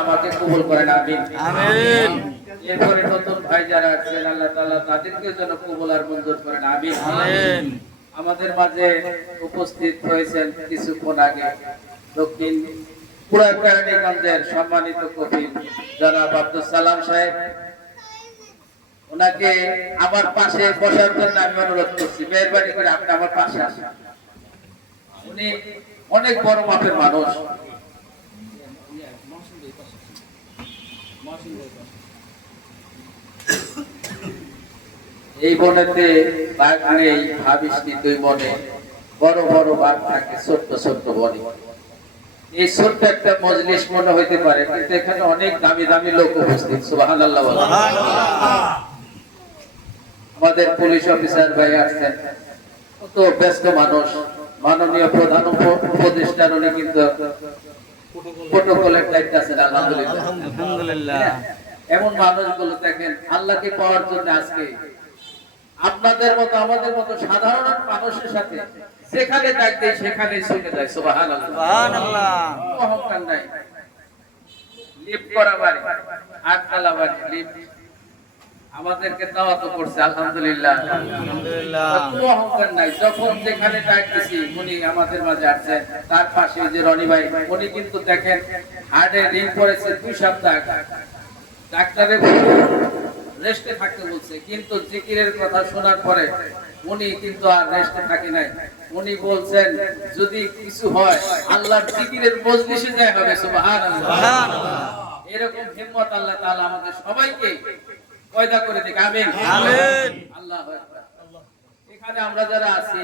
আমাকে কবুল করেন, আমিন। আমিন। এরপরে নতুন ভাই যারা আছেন আল্লাহ তাআলা তাদেরকে যেন কবুল আর মঞ্জুর করেন, আমিন। আমিন। আমাদের মাঝে উপস্থিত হয়েছেন কিছুক্ষণ আগে দক্ষিণ পুরাকারণীগঞ্জের সম্মানিত কবি জনাব আব্দুল সালাম সাহেব। ওনাকে আমার পাশে বসার জন্য আমি অনুরোধ করছি, মেহরবানি করে আপনি আমার পাশে আসেন। উনি অনেক বড় মাপের মানুষ। এই বনেতে বাঘ নেই ভাবিস নি তুই মনে, বড় বড় বাঘ থাকে ছোট্ট ছোট্ট বনে। এই ছোট্ট একটা মজলিস মনে হইতে পারে, কিন্তু এখানে অনেক দামি দামি লোক উপস্থিত। সুবহানাল্লাহ। আমাদের পুলিশ অফিসার ভাই আসছেন, কত ব্যস্ত মানুষ। মাননীয় প্রধান উপদেষ্টার উনি কিন্তু প্রোটোকলের দায়িত্ব আছেন। আলহামদুলিল্লাহ, আলহামদুলিল্লাহ। এমন মানুষগুলো দেখেন আল্লাহকে পাওয়ার জন্য আজকে আপনাদের মতো আমাদের মতো সাধারণ মানুষের সাথে যেখানে ডাক দেয় সেখানে ছুটে যায়। সুবহানাল্লাহ, সুবহানাল্লাহ। অহংকার নাই। লিফট করা বাড়ি, আটতলা বাড়ি, লিফট আমাদেরকে দাওয়াত করছে। আলহামদুলিল্লাহ, আলহামদুলিল্লাহ। কোনো অহংকার নাই। যখন যেখানে ডাক দিছি উনি আমাদের মাঝে আসছেন। তার পাশে যে রনি ভাই, উনি কিন্তু দেখেন হার্টে রিং পড়েছে 2 সপ্তাহ। ডাক্তারে রেস্টে থাকতে বলছে, কিন্তু জিকিরের কথা শোনার পরে উনি কিন্তু আর রেস্টে থাকে নাই। উনি বলছেন যদি কিছু হয় আল্লাহর জিকিরের মজলিসে যায় হবে। সুবহানাল্লাহ, সুবহানাল্লাহ। এরকম হিম্মত আল্লাহ তাআলা আমাদের সবাইকে পয়দা করে দিক, আমিন, আমিন। আল্লাহু আকবার। এখানে আমরা যারা আছি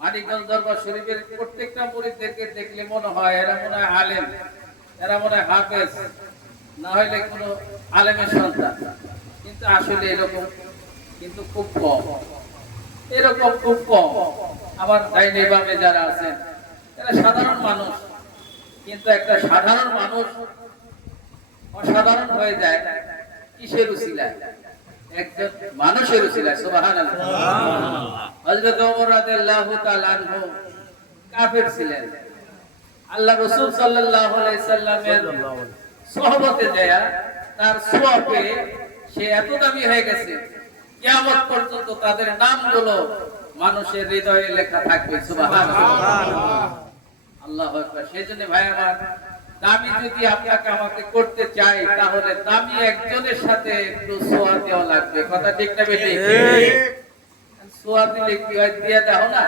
মানিকগঞ্জ দরবার শরীফের প্রত্যেকটা মুরিদদেরকে দেখলে মনে হয় এরা মনে হয় আলেম, এরা মনে হয় হাফেজ, না হইলে কোনো আলেমের সন্তান। কিন্তু আসলে এরকম কিন্তু খুব কম, এরকম খুব কম। আমার ডাইনে বামে যারা আছেন এরা সাধারণ মানুষ, কিন্তু একটা সাধারণ মানুষ অসাধারণ হয়ে যায় কিসের উসিলায়? একজন মানুষের উসিলায়। সুবহানাল্লাহ। হযরত ওমর রাদিয়াল্লাহু তাআলা আনহু কাফের ছিলেন। আল্লাহ রাসূল সাল্লাল্লাহু আলাইহি সাল্লামের সোহবতে দেয়া তার সোয়াবে সে এত দামি হয়ে গেছে, কিয়ামত পর্যন্ত তাদের নামগুলো মানুষের হৃদয়ে লেখা থাকবে। সুবহানাল্লাহ, আল্লাহু আকবার। সেজন্য ভাই আমার, দামি যদি আপনাকে আমাকে করতে চাই তাহলে দামি একজনের সাথে একটু সোয়া দেওয়া লাগবে। কথা ঠিক না বেটি? সোয়া দিলে কি হয়? দিয়ে দাও না,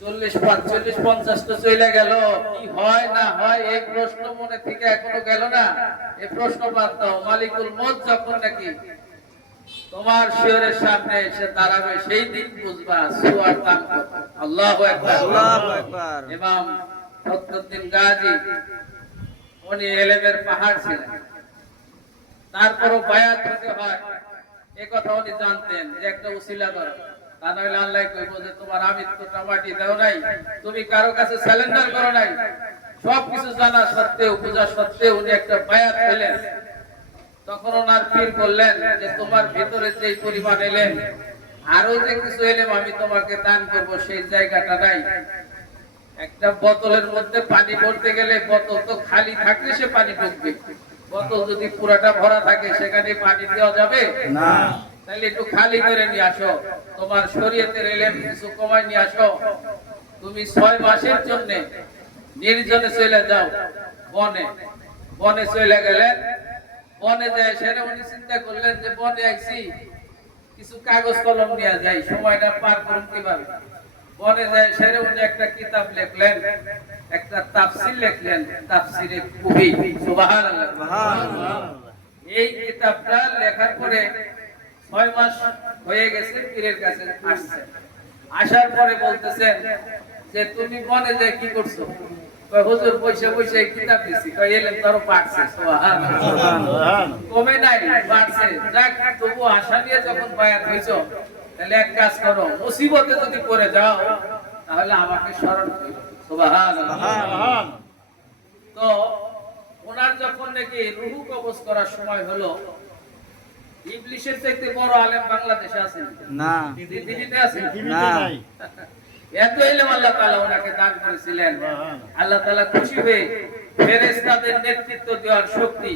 40 45 50 তো চলে গেল, কি হয় না হয় এই প্রশ্ন মনে থেকে এখনো গেল না। এই প্রশ্ন বাদ দাও, মালিকুল মউত যখন নাকি তোমার শিয়রের সামনে এসে দাঁড়াবে সেই দিন বুঝবা সোয়ার দাম কত। আল্লাহু আকবার, আল্লাহু আকবার। ইমাম ফখরুদ্দিন গাজী উনি এলেমের পাহাড় ছিলেন, তারপরও বায়াত হতে হয় এই কথা উনি জানতেন যে একটা উসিলা করো, তা নইলে আল্লাহ কইবো যে তোমার আমিত্বটা মাটি দাও নাই, তুমি কারো কাছে সারেন্ডার করো নাই। সবকিছু জানা সত্ত্বেও, বোঝা সত্ত্বেও উনি একটা বায়াত পেলেন। তখন ওনার পীর বললেন যে তোমার ভিতরে যে পরিমাণ এলেম, আরো যে কিছু এলেম আমি তোমাকে দান করব, সেই জায়গাটা নাই। একটা বোতলের মধ্যে পানি ভরতে গেলে বোতল তো খালি থাকলে সে পানি ঢুকবে, বোতল যদি পুরাটা ভরা থাকে সেখানে পানি দেওয়া যাবে না। তাহলে একটু খালি করে নিয়ে আসো, তোমার শরীয়তের এলেম কিছু কমায় নিয়ে আসো। তুমি 6 মাসের জন্য নির্জনে চলে যাও বনে। বনে চলে গেলেন, বনে যায় সেরে উনি চিন্তা করলেন যে বনে আইছি, কিছু কাগজ কলম নিয়ে যাই, সময়টা পার করুন কিভাবে। বনে যায় সেরে উনি একটা কিতাব লিখলেন, একটা তাফসীর লিখলেন, তাফসীরে কবি। সুবহানাল্লাহ, সুবহানাল্লাহ। এই কিতাবটা লেখার পরে 6 মাস হয়ে গেছে, পীরের কাছে আসছেন। আসার পরে বলতেছেন যে তুমি বনে যায় কি করছো? কয় হুজুর বসে বসে কিতাব দিছি। কয় এলেম ধরো পাঠছে। সুবহানাল্লাহ, কমে নাই, পাঠছে। যাক, তবু আশা নিয়ে যখন বায়াত হইছো তাহলে এক কাজ করো, মুসিবতে যদি পড়ে যাও তাহলে আমাকে স্মরণ করো। সুবহানাল্লাহ। তো ওনার যখন নাকি রুহু কবজ করার সময় হলো, ইবলিসের চাইতে বড় আলেম বাংলাদেশে আছে না, পৃথিবীতে আছে না। এত ইলম আল্লাহ তাআলা ওনাকে দান করেছিলেন। আল্লাহ তাআলা খুশি হয়ে ফেরেশতাদের নেতৃত্ব দেওয়ার শক্তি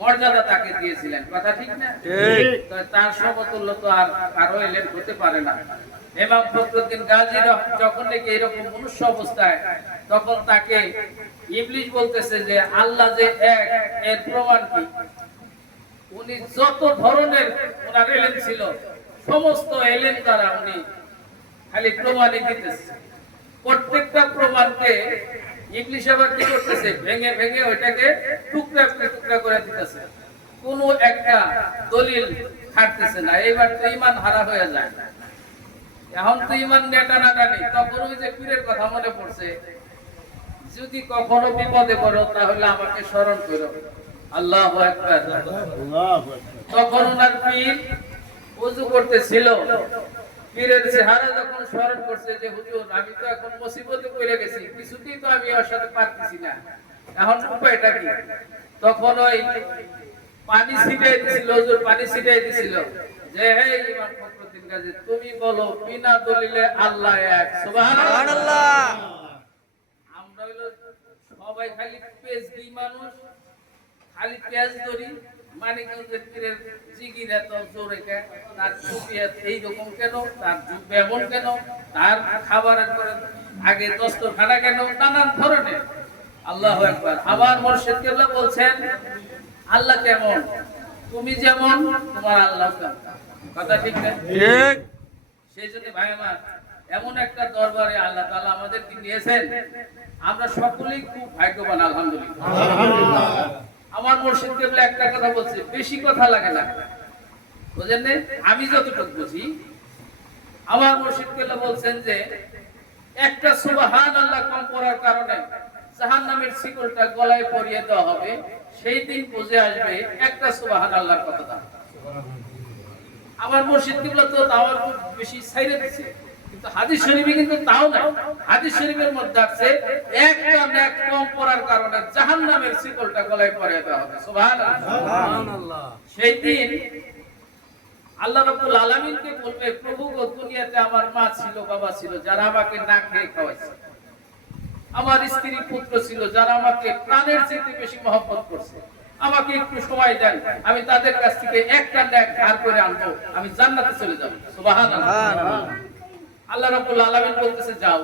মর্যাদা তাকে দিয়েছিলেন। কথা ঠিক না? ঠিক। তো তার সমতুল্য তো আর কারো ইলম হতে পারে না। ইমাম ফখরুদ্দিন গাজী যখন নাকি এরকম মনুষ্য অবস্থায়, তখন তাকে ইবলিস বলতেছে যে আল্লাহ যে এক, এর প্রমাণ কি? উনি যত ধরনের ওনার ইলম ছিল সমস্ত ইলম দ্বারা উনি খালি প্রমাণই দিতেছে। প্রত্যেকটা প্রমাণকে ইবলিস আবার কি করতেছে? ভেঙে ভেঙে ওইটাকে টুকরা টুকরা করে দিতেছে। কোনো একটা দলিল থাকতেছে না। এইবার তো ঈমান হারা হয়ে যায়। এখন তো ঈমান নেটা না জানি, তখন ওই যে পীরের কথা মনে পড়ছে, যদি কখনো বিপদে পড়ো তাহলে আমাকে স্মরণ করো। আল্লাহু আকবার। তখন ওনার পীর ওযু করতেছিল, পীরের চেহারা যখন স্মরণ করছে যে হুজুর আমি তো এখন মুসিবতে পড়ে গেছি, কিছুতেই তো আমি ওর সাথে পারতেছি না, এখন উপায়টা কি? তখন ওই পানি ছিটাই দিছিল, হুজুর পানি ছিটাই দিছিল যে হে ইমাম ফখরুদ্দিন গাজী, তুমি বলো বিনা দলিলে আল্লাহ এক। সুবহানাল্লাহ। আমরা হলো সবাই খালি পেজদি মানুষ, খালি পেজ ধরি। মানিকগঞ্জের পীরের জিগির এত জোরে কেন, তার টুপি এইরকম কেন, তার জুব্বা এমন কেন, তার খাবারের পরে আগে দস্তরখানা কেন, নানান ধরনের। আল্লাহু আকবার। আবার মুর্শিদ কেবলা বলছেন আল্লাহ কেমন? তুমি যেমন তোমার আল্লাহ কেমন। কথা ঠিক না? ঠিক। সেই জন্য ভাই আমার, এমন একটা দরবারে আল্লাহ তাআলা আমাদেরকে নিয়েছেন, আমরা সকলেই খুব ভাগ্যবান। আলহামদুলিল্লাহ। আমার মুর্শিদ কেবলা একটা কথা বলছে, বেশি কথা লাগে না, বুঝেন না? আমি যতটুকু বুঝি, আমার মুর্শিদ কেবলা বলছেন যে একটা সুবহানাল্লাহ কম পড়ার কারণে জাহান্নামের শিকলটা গলায় পরিয়ে দেওয়া হবে। সেই দিন বুঝে আসবে একটা সুবহানাল্লাহর কত দাম। আমার মুর্শিদ কেবলা তো তাওয়ার বেশি ছাইরে দিচ্ছে, কিন্তু হাদিস শরীফে কিন্তু তাও না। হাদিস শরীফের মধ্যে আছে একটা নেক কম পড়ার কারণে জাহান্নামের শিকলটা গলায় পরিয়ে দেওয়া হবে। সুবহানাল্লাহ। সেই দিন আল্লাহ রাব্বুল আলামিনকে বলবে, প্রভু গো, দুনিয়াতে আমার মা ছিল, বাবা ছিল, যারা আমাকে না খেয়ে খাওয়াইছে। আমার স্ত্রী পুত্র ছিল, যারা আমাকে প্রাণের চেয়ে বেশি মহব্বত করছে। আমাকে একটু সময় দেন, আমি তাদের কাছ থেকে একটা নেক ধার করে আনবো, আমি জান্নাতে চলে যাব। সুবহানাল্লাহ। আল্লাহ রাব্বুল আলামিন বলতেছে যাও।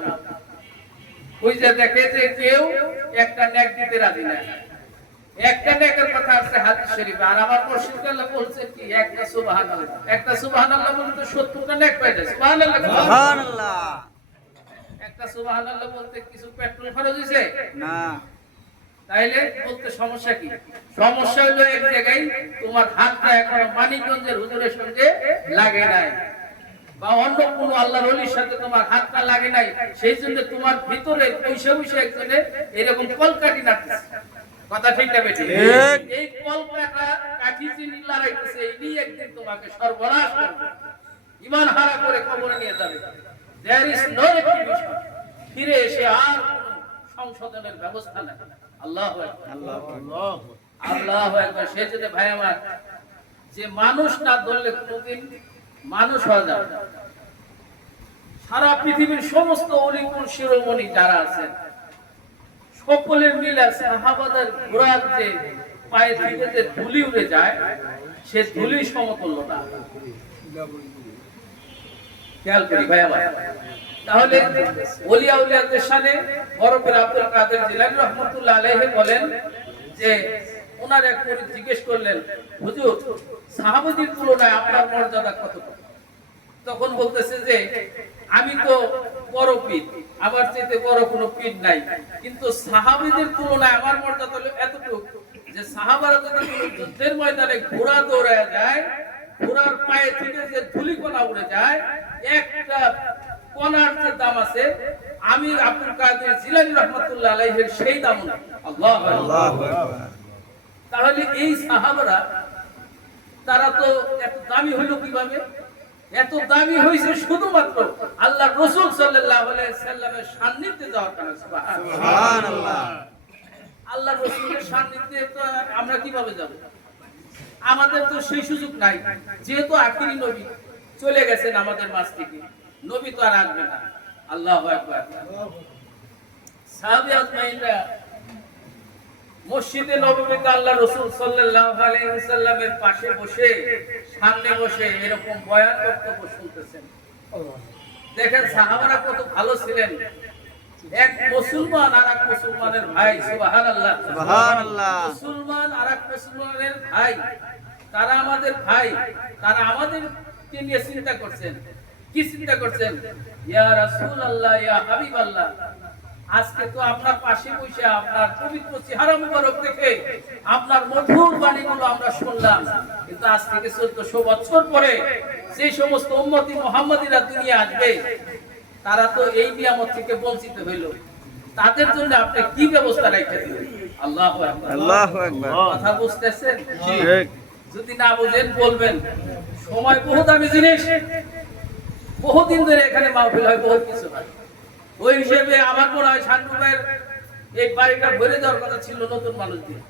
ওই যে দেখে যে কেউ একটা নেক দিতে রাজি না। একটা নেকের কথা আছে হাদিস শরীফে, আর আমার মুর্শিদ আল্লাহ বলছেন কি একটা সুবহানাল্লাহ। একটা সুবহানাল্লাহ বলতে তো 70টা নেক পাই যায়। সুবহানাল্লাহ। সুবহানাল্লাহ। একটা সুবহানাল্লাহ বলতে কিছু পেট্রোল খরচ হইছে না। তাইলে বলতে সমস্যা কি? সমস্যা হলো এক জায়গায় তোমার হাতটা এখনো মানিকগঞ্জের হুজুরের সঙ্গে লাগে নাই, বা অন্য কোনো আল্লাহর ওলির সাথে তোমার হাতটা লাগে নাই। সেই জন্য তোমার ভিতরে পয়সা পয়সা একজনে এরকম কলকাঠি নাড়তেছে। কথা ঠিক না বেঠিক? এই কলকাটা কাঠি যিনি লড়াইতেছে, ইনি একদিন তোমাকে সর্বনাশ করবে, ঈমান হারা করে কবরে নিয়ে যাবে। There is no rectification. ফিরে এসে আর সংশোধনের ব্যবস্থা নাই। আল্লাহু আকবার। আল্লাহু আকবার। সেই জন্য ভাই আমার, যে মানুষ না ধরলে কোনোদিন মানুষ হওয়া যাবে না। সারা পৃথিবীর সমস্ত অলিকুল শিরোমণি যারা আছেন, সকলের মিলে সাহাবাদের ঘোড়ার যে পায়ে থেকে যে ধুলি উড়ে যায়, সে ধুলি সমতুল্য না। খেয়াল করি ভাই আমার। তাহলে ওলিয়া উলিয়াদের শানে বরফের আব্দুল কাদের জিলানী রাহমাতুল্লাহ আলাইহি বলেন যে ওনার এক মুরিদ জিজ্ঞেস করলেন, হুজুর সাহাবাদের তুলনায় আপনার মর্যাদা কতটুকু? তখন বলতেছে যে আমি তো বড় পীর, আমার চাইতে বড় কোনো পীর নাই, কিন্তু সাহাবীদের তুলনায় আমার মর্যাদা হলো এতটুকু যে সাহাবারা যদি যুদ্ধের ময়দানে ঘোড়া দৌড়ায় যায়, ঘোড়ার পায়ে থেকে যে ধুলিকণা উড়ে যায়, একটা কণার যে দাম আছে, আমি আব্দুল কাদের জিলানী রাহমাতুল্লাহ আলাইহির সেই দাম না। আল্লাহু আকবার। তাহলে এই সাহাবারা তারা তো এত দামি হলো কিভাবে? এত দামি হইছে শুধুমাত্র আল্লাহর রাসূল সাল্লাল্লাহু আলাইহি সাল্লামের সান্নিধ্যে যাওয়ার কারণে। সুবহানাল্লাহ। আল্লাহর রাসূলের সান্নিধ্যে তো আমরা কিভাবে যাব? আমাদের তো সেই সুযোগ নাই, যেহেতু আখিরি নবী চলে গেছেন আমাদের মাঝ থেকে, নবী তো আর আসবে না। আল্লাহু আকবার। সাহাবী আজমাইনরা মসজিদে নববীতে আল্লাহ রাসূল সাল্লাল্লাহু আলাইহি ওয়াসাল্লামের পাশে বসে, সামনে বসে এরকম বয়ান বক্তব্য শুনতেছেন। দেখেন সাহাবারা কত ভালো ছিলেন। এক মুসলমান আর এক মুসলমানের ভাই, সুবহানাল্লাহ সুবহানাল্লাহ। মুসলমান আর এক মুসলমানের ভাই, তারা আমাদের ভাই, তারা আমাদের নিয়ে চিন্তা করছেন। কি চিন্তা করছেন? ইয়া রাসূলুল্লাহ, ইয়া হাবিবাল্লাহ, আজকে তো আপনার পাশে বসে আপনার পবিত্র চেহারা মুবারক দেখে আপনার মধুর বাণীগুলো আমরা শুনলাম, কিন্তু আজ থেকে 1400 বছর পরে যে সমস্ত উম্মতি মুহাম্মাদীরা দুনিয়া আসবে, তারা তো এই নিয়ামত থেকে বঞ্চিত হইল। তাদের জন্য আপনি কি ব্যবস্থা রেখে দিবেন? আল্লাহু আকবার। আল্লাহু আকবার। কথা বুঝতেছেন? ঠিক। যদি না বুঝেন বলবেন। সময় বহু দামি জিনিস, বহুদিন ধরে এখানে মাহফিল হয়, বহুত কিছু হয়। ওই হিসেবে আমার মনে হয় শান্টু ভাইয়ের এই বাড়িটা ভরে দেওয়ার কথা ছিল নতুন মানুষ দিয়ে,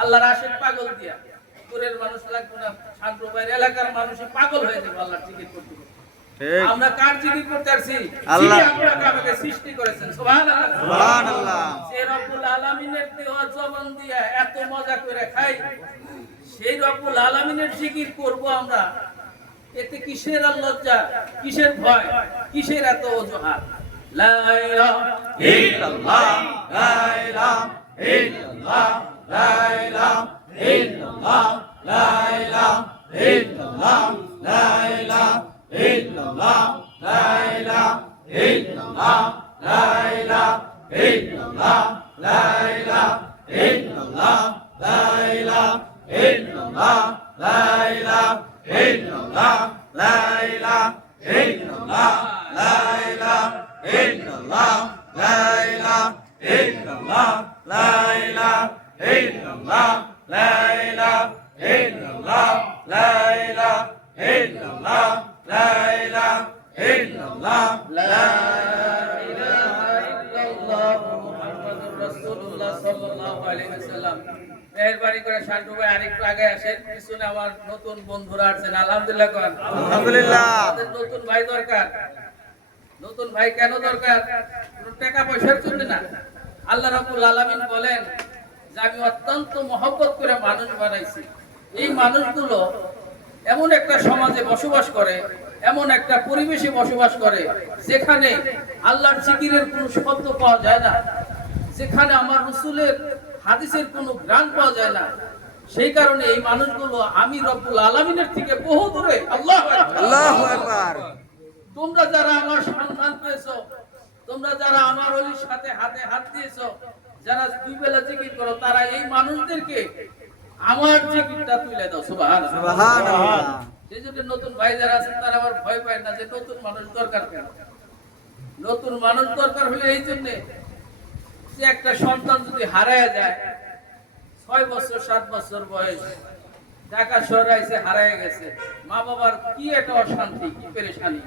আল্লাহর আশেক পাগল দিয়া। দূরের মানুষ লাগবে না, শান্টু ভাইয়ের এলাকার মানুষই পাগল হয়ে যাবে আল্লাহর জিকির করতে করতে। ঠিক। আমরা কার জিকির করতে আসছি? আল্লাহ। যিনি আপনাকে আমাকে সৃষ্টি করেছেন। সুবহানাল্লাহ। সুবহানাল্লাহ। যে রব্বুল আলামিনের দেওয়া জবান দিয়া এত মজা করে খাই, সেই রব্বুল আলামিনের জিকির করব আমরা। এতে কিসের আর লজ্জা, কিসের ভয়, কিসের এত অজুহাত? লা ইলাহা ইল্লাল্লাহ, লা ইলাহা ইল্লাল্লাহ, লা ইলাহা ইল্লাল্লাহ, লা ইলাহা ইল্লাল্লাহ, লা ইলাহা ইল্লাল্লাহ, লা ইলাহা ইল্লাল্লাহ, লা ইলাহা ইল্লাল্লাহ, লা ইলাহা ইল্লাল্লাহ, লা ইলাহা ইল্লাল্লাহ, লা ইলাহা ইল্লাল্লাহ, লা ইলাহা ইল্লাল্লাহ, লা ইলাহা ইল্লাল্লাহ, লা ইলাহা ইল্লাল্লাহ, লা ইলাহা ইল্লাল্লাহ, লা ইলাহা ইল্লাল্লাহ, লা ইলাহা ইল্লাল্লাহ, লা ইলাহা ইল্লাল্লাহ, লা ইলাহা ইল্লাল্লাহ মুহাম্মাদুর রাসূলুল্লাহ সাল্লাল্লাহু আলাইহি ওয়াসাল্লাম। মেহেরবানি করে শান্টু ভাই আরেকটু আগে আসেন, পিছনে আমার নতুন বন্ধুরা আছেন। আলহামদুলিল্লাহ কোন আলহামদুলিল্লাহ। আমাদের নতুন ভাই দরকার। নতুন ভাই কেন দরকার? কোনো টাকা পয়সার জন্য না। আল্লাহ রাব্বুল আলামিন বলেন যে আমি অত্যন্ত মহব্বত করে মানুষ বানাইছি। এই মানুষগুলো এমন একটা সমাজে বসবাস করে, এমন একটা পরিবেশে বসবাস করে যেখানে আল্লাহর জিকিরের কোনো শব্দ পাওয়া যায় না, যেখানে আমার রাসূলের হাদিসের কোনো গ্রাণ পাওয়া যায় না। সেই কারণে এই মানুষগুলো আমি রব্বুল আলামিনের থেকে বহু দূরে। আল্লাহু আকবার। আল্লাহু আকবার। তোমরা যারা আমার সন্ধান পেয়েছো, তোমরা যারা আমার ওলির সাথে হাতে হাত দিয়েছো, যারা দুই বেলা জিকির করো, তারা এই মানুষদেরকে আমার জিকিরটা তুলে দাও। সুবহানাল্লাহ। সুবহানাল্লাহ। সেই জন্য নতুন ভাই যারা আছেন তারা আবার ভয় পায় না যে নতুন মানুষ দরকার কেন। নতুন মানুষ দরকার হলে এই জন্যে যে একটা সন্তান যদি হারায় যায়, 6 বছর 7 বছর বয়স, ঢাকা শহরে এসে হারায় গেছে, মা বাবার কি একটা অশান্তি, কি পেরেশানি।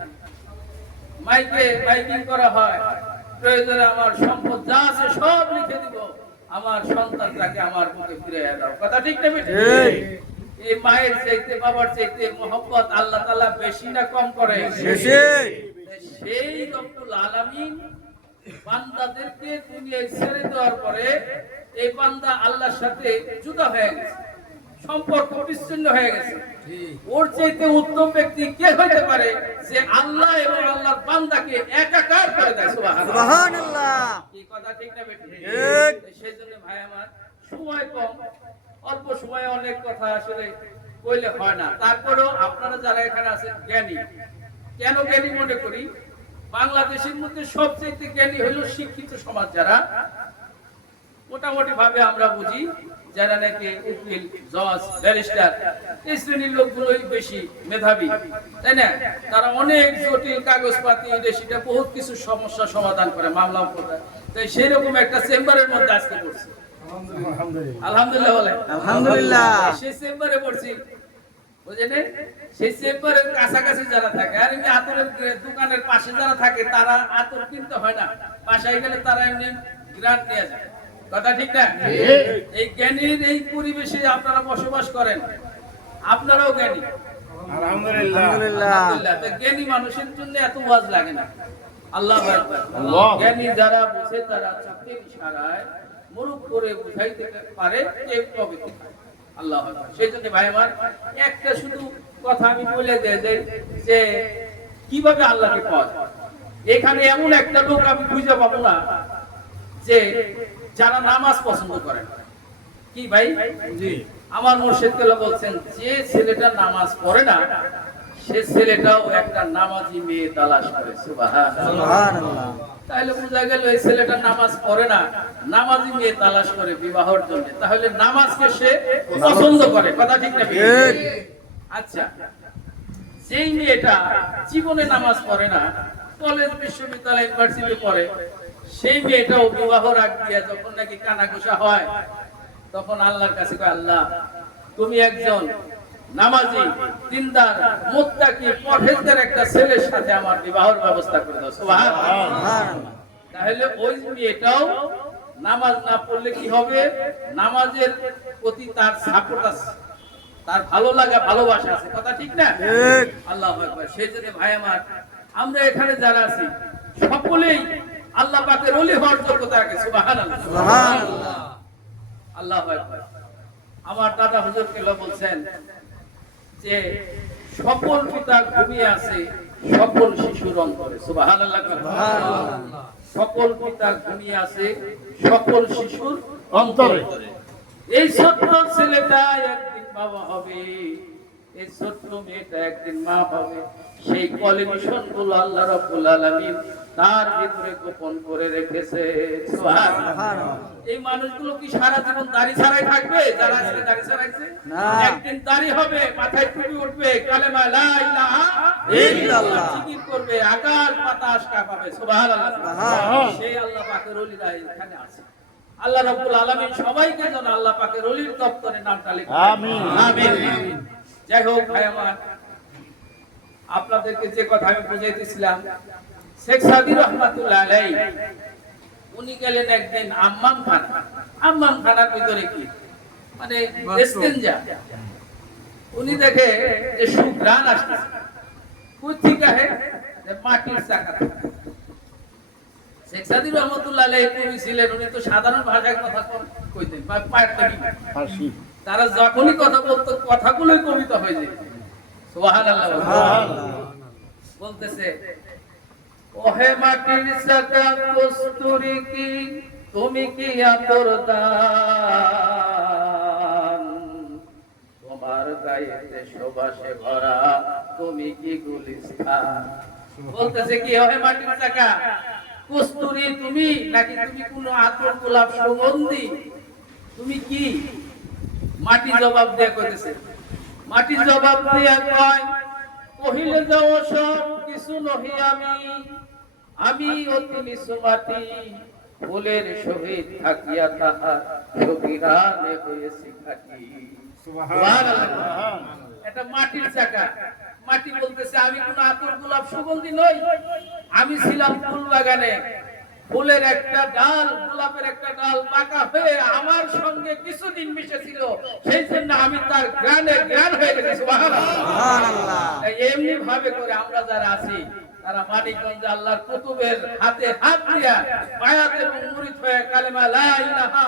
মাইকিং করা হয়, প্রয়োজনে আমার সম্পদ যা আছে সব লিখে দিব, আমার সন্তানটাকে আমার বুকে ফিরে দাও। কথা ঠিক না বেঠিক? এই মায়ের চাইতে বাবার চাইতে মহব্বত আল্লাহ তাআলা বেশি না কম করে? বেশি। সেই রব্বুল আলামিন বান্দাদেরকে দুনিয়ায় ছেড়ে দেওয়ার পরে এই বান্দা আল্লাহর সাথে জুদা হয়ে গেছে, সম্পর্ক বিচ্ছিন্ন হয়ে গেছে। ওর চাইতে উত্তম ব্যক্তি কে হতে পারে যে আল্লাহ এবং আল্লাহর বান্দাকে একাকার করে দেয়? সুবহানাল্লাহ। এই কথা ঠিক না বেঠিক? ঠিক। সেই জন্য ভাই আমার, সময় কম, অল্প সময়ে অনেক কথা আসলে কইলে হয় না। তারপরেও আপনারা যারা এখানে আছেন জ্ঞানী, কেন জ্ঞানী মনে করি? বাংলাদেশের মধ্যে সবচেয়ে জ্ঞানী হলো শিক্ষিত সমাজ যারা, মোটামুটি ভাবে আমরা বুঝি, যারা নাকি উকিল, জজ, ব্যারিস্টার, এই শ্রেণীর লোকগুলোই বেশি মেধাবী, তাই না? তারা অনেক জটিল কাগজপাতি, সেটা বহুত কিছু সমস্যা সমাধান করে, মামলা প্রদান। তাই সেই রকম একটা চেম্বারের মধ্যে আজকে পড়ছি। আলহামদুলিল্লাহ বলে আলহামদুলিল্লাহ। সেই চেম্বারে পড়ছি, বুঝলেন? সেই চেম্বারের কাছাকাছি যারা থাকে, আর এমনি আতরের দোকানের পাশে যারা থাকে, তারা আতর কিনতে হয় না, বাসায় গেলে তারা এমনি গ্রান্ট নিয়ে যায়। কথা ঠিক না? এই জ্ঞানীর এই পরিবেশে আপনারা বসবাস করেন, আপনারাও জ্ঞানী। আলহামদুলিল্লাহ। আলহামদুলিল্লাহ। তো জ্ঞানী মানুষের জন্য এত ওয়াজ লাগে না। আল্লাহু আকবার। আল্লাহ। জ্ঞানী যারা বুঝে তারা চোখের ইশারায় মুরুখ করে বুঝাইতে পারে যে প্রকৃতি। আল্লাহু আকবার। সেই জন্য ভাই আমার একটা শুধু কথা আমি বলে দেই যে কিভাবে আল্লাহকে পাওয়া যায়। এখানে এমন একটা লোক আমি খুঁজে পাবো না যে যারা নামাজ পছন্দ করে না। কি ভাই? জি। আমার মুর্শিদ কেবল বলছেন যে ছেলেটা নামাজ পড়ে না সে ছেলেটাও একটা নামাজি মেয়ে তালাশ করে। সুবহানাল্লাহ। সুবহানাল্লাহ। তাহলে বোঝা গেল এই ছেলেটা নামাজ পড়ে না, নামাজি মেয়ে তালাশ করে বিবাহের জন্য। তাহলে নামাজকে সে পছন্দ করে। কথা ঠিক না? ঠিক। আচ্ছা, যেই মেয়েটা জীবনে নামাজ পড়ে না, কলেজ বিশ্ববিদ্যালয় ইউনিভার্সিটি পড়ে, সেই মেয়েটাও বিবাহর আগ দিয়ে যখন নাকি কানাঘুষা হয় তখন আল্লাহর কাছে কয়, আল্লাহ তুমি একজন নামাজি দিনদার মুত্তাকি পরহেজগার একটা ছেলের সাথে আমার বিবাহের ব্যবস্থা করে দাও। সুবহানাল্লাহ। সুবহানাল্লাহ। তাহলে ওই মেয়েটাও নামাজ না পড়লে কি হবে? নামাজের প্রতি তার সাপোর্ট আছে, তার ভালো লাগা ভালোবাসা আছে। কথা ঠিক না? ঠিক। আল্লাহু আকবার। সেই জন্য ভাই আমার আমরা এখানে যারা আছি সকলেই আল্লাহ পাকের ওলি হওয়ার যোগ্যতা রাখে। সুবহানাল্লাহ। সুবহানাল্লাহ। আল্লাহু আকবার। আমার দাদা হুজুর কেবল বলছেন যে সকল পিতা ঘুমিয়ে আছে, সকল শিশু রং করে। সুবহানাল্লাহ। সুবহানাল্লাহ। সকল পিতা ঘুমিয়ে আছে, সকল শিশুর অন্তরে। এই ছোট্ট ছেলেটা একদিন বাবা হবে, এই ছোট্ট মেয়েটা একদিন মা হবে। সেই কোয়ালিফিকেশন গুলো আল্লাহ রাব্বুল আলামিন তার ভিতরে গোপন করে রেখেছে। সুবহানাল্লাহ। সুবহানাল্লাহ। এই মানুষগুলো কি সারা জীবন দাড়ি ছাড়াই থাকবে? যারা আজকে দাড়ি ছাড়াইছে না। একদিন দাড়ি হবে, মাথায় টুপি উঠবে, কালেমা লা ইলাহা ইল্লাল্লাহ জিকির করবে, আকাশ বাতাস কাঁপাবে। সুবহানাল্লাহ। সুবহানাল্লাহ। সেই আল্লাহ পাকের ওলিরা এখানে আছে। আল্লাহ রাব্বুল আলামিন সবাইকে যেন আল্লাহ পাকের ওলির দপ্তরে নামটা লিখে দেন। আমিন। আমিন। যাই হোক ভাই আমার, আপনাদেরকে যে কথা আমি বুঝাইতেছিলাম, শেখ সাদি রহমাতুল্লাহ আলাইহি উনি গেলেন একদিন আম্মাম খানা। আম্মাম খানার ভিতরে কি মানে ইস্তেঞ্জা। উনি দেখে যে সুঘ্রাণ আসতেছে। কই থেকে আহে? যে মাটির চাকা থেকে। শেখ সাদি রহমাতুল্লাহ আলাইহি কবি ছিলেন, উনি তো সাধারণ ভাষায় কথা কইতেন বা পারতেন। ফার্সি। তারা যখনই কথা বলতো কথাগুলোই কবিতা হয়ে যেত। সুবহানাল্লাহ। সুবহানাল্লাহ। বলতেছে, ওহে মাটির চাকা কস্তুরী কি তুমি কি আতর দান, তোমার গায়েতে সুবাসে ভরা তুমি কি গুলিস্তান। বলতেছে কি, ওহে মাটির চাকা কস্তুরী তুমি নাকি তুমি কোন আতর গোলাপ সুগন্ধি, তুমি কি? মাটি জবাব দেয়া কইতেছে। মাটি জবাব দিয়া কয়, কহিলে যাও সব কিছু নহি আমি, আমি অতি নিচু মাটি, ফুলের সহিত থাকিয়া তাহার সকিরানে হয়েছি খাটি। সুবহানাল্লাহ। এটা মাটির চাকা। মাটি বলতেছে আমি কোন আতর গোলাপ সুগন্ধি নই, আমি ছিলাম ফুল বাগানে, ফুলের একটা ডাল, গোলাপের একটা ডাল পাকা হয়ে আমার সঙ্গে কিছুদিন মিশেছিল, সেই জন্য আমি তার গ্রানে গ্রান হয়ে গেছি। সুবহানাল্লাহ। সুবহানাল্লাহ। এমনি ভাবে করে আমরা যারা আছি তারা মানিকগঞ্জ আল্লাহর কুতুবের হাতে হাত দিয়া বায়াতের মুরিদ হয়ে কালেমা লা ইলাহা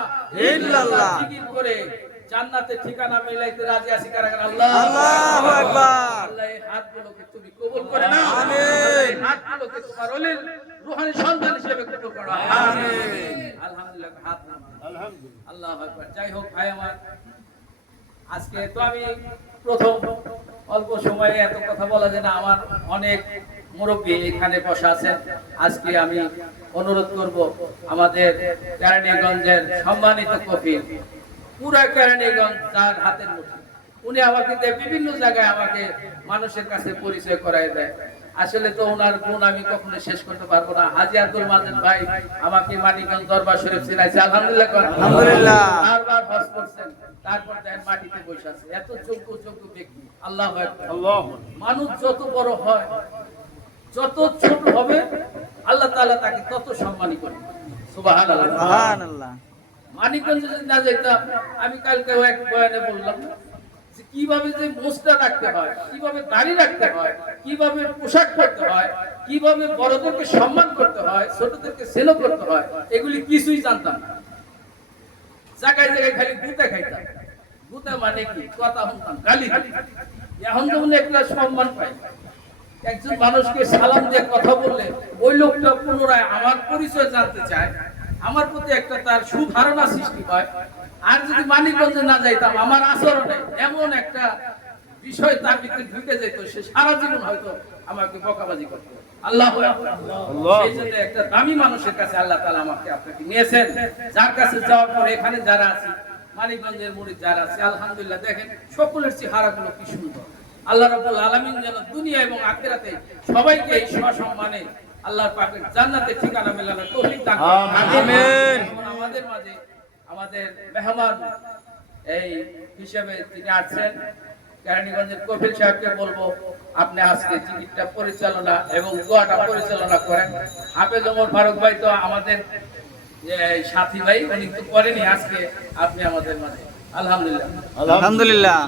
ইল্লাল্লাহ জিকির করে জান্নাতে ঠিকানা মিলাইতে রাজি আছি। কারা কারা? আল্লাহ আল্লাহু আকবার। আল্লাহ এই হাতগুলোকে তুমি কবুল করে নাও। আমিন। এই হাতগুলোকে তোমার ওলির রূহানি সন্তান হিসেবে কবুল করো। আমিন। আলহামদুলিল্লাহ। হাত নামান। আলহামদুলিল্লাহ। আল্লাহু আকবার। যাই হোক ভাই আমার, আজকে তো আমি প্রথম অল্প সময়ে এত কথা বলা যায় না। আমার অনেক মুরব্বী এখানে বসা আছেন। আজকে আমি অনুরোধ করব আমাদের কেরানীগঞ্জের সম্মানিত কবি, পুরা কেরানীগঞ্জ তার হাতের মুঠি, উনি আমাকে বিভিন্ন জায়গায় আমাকে মানুষের কাছে পরিচয় করায় দেয়। আসলে তো ওনার গুণ আমি কখনো শেষ করতে পারবো না। হাজী আব্দুল মাজেদ ভাই আমাকে মানিকগঞ্জ দরবার শরীফ চিনাইছে। আলহামদুলিল্লাহ। আলহামদুলিল্লাহ। বারবার হজ করছেন, তারপর দেখেন মাটিতে বসে আছে। এত যোগ্য ব্যক্তি। আল্লাহু আকবার। আল্লাহু। মানুষ যত বড় হয়, যত ছোট হবে, আল্লাহ তাআলা তাকে তত সম্মানী করেন। সুবহানাল্লাহ। সুবহানাল্লাহ। মানিকগঞ্জে যদি না যেতাম, আমি কালকে এক বয়ানে বললাম যে কিভাবে যে মোজটা রাখতে হয়, কিভাবে দাড়ি রাখতে হয়, কিভাবে পোশাক পরতে হয়, কিভাবে বড়দেরকে সম্মান করতে হয়, ছোটদেরকে স্নেহ করতে হয়, এগুলি কিছুই জানতাম না। জায়গায় জায়গায় খালি গুতা খাইতাম। গুতা মানে কি? কথা শুনতাম, গালি দিতাম। এখন যখন একটা সম্মান পাই, একজন মানুষকে সালাম দিয়ে কথা বললে ওই লোকটা পুনরায় আমার পরিচয় জানতে চায়, আমার প্রতি একটা তার সুধারণা সৃষ্টি হয়। আর যদি মানিকগঞ্জে না যাইতাম, আমার আচরণে এমন একটা বিষয় তার ভিতরে ঢুকে যেত, সে সারা জীবন হয়তো আমাকে বকাবাজি করতো। আল্লাহু আকবার। সেই জন্য একটা দামি মানুষের কাছে আল্লাহ তাআলা আমাকে আপনাকে নিয়েছেন, যার কাছে যাওয়ার পর এখানে যারা আছে, মানিকগঞ্জের মুরিদ যারা আছে, আলহামদুলিল্লাহ দেখেন সকলের চেহারাগুলো কি সুন্দর। আল্লাহ রাব্বুল আলামিন যেন দুনিয়া এবং আখিরাতে সবাইকে এই সসম্মানে আল্লাহর পাকের জান্নাতে ঠিকানা মেলানোর তৌফিক দান করুন। আমিন। এখন আমাদের মাঝে আমাদের মেহমান এই হিসেবে তিনি আছেন, কেরানীগঞ্জের কফিল সাহেবকে বলবো আপনি আজকে জিকিরটা পরিচালনা এবং দোয়াটা পরিচালনা করেন। হাফেজ ওমর ফারুক ভাই তো আমাদের সাথী ভাই, উনি তো করেনি, আজকে আপনি আমাদের মাঝে। আলহামদুলিল্লাহ। আলহামদুলিল্লাহ।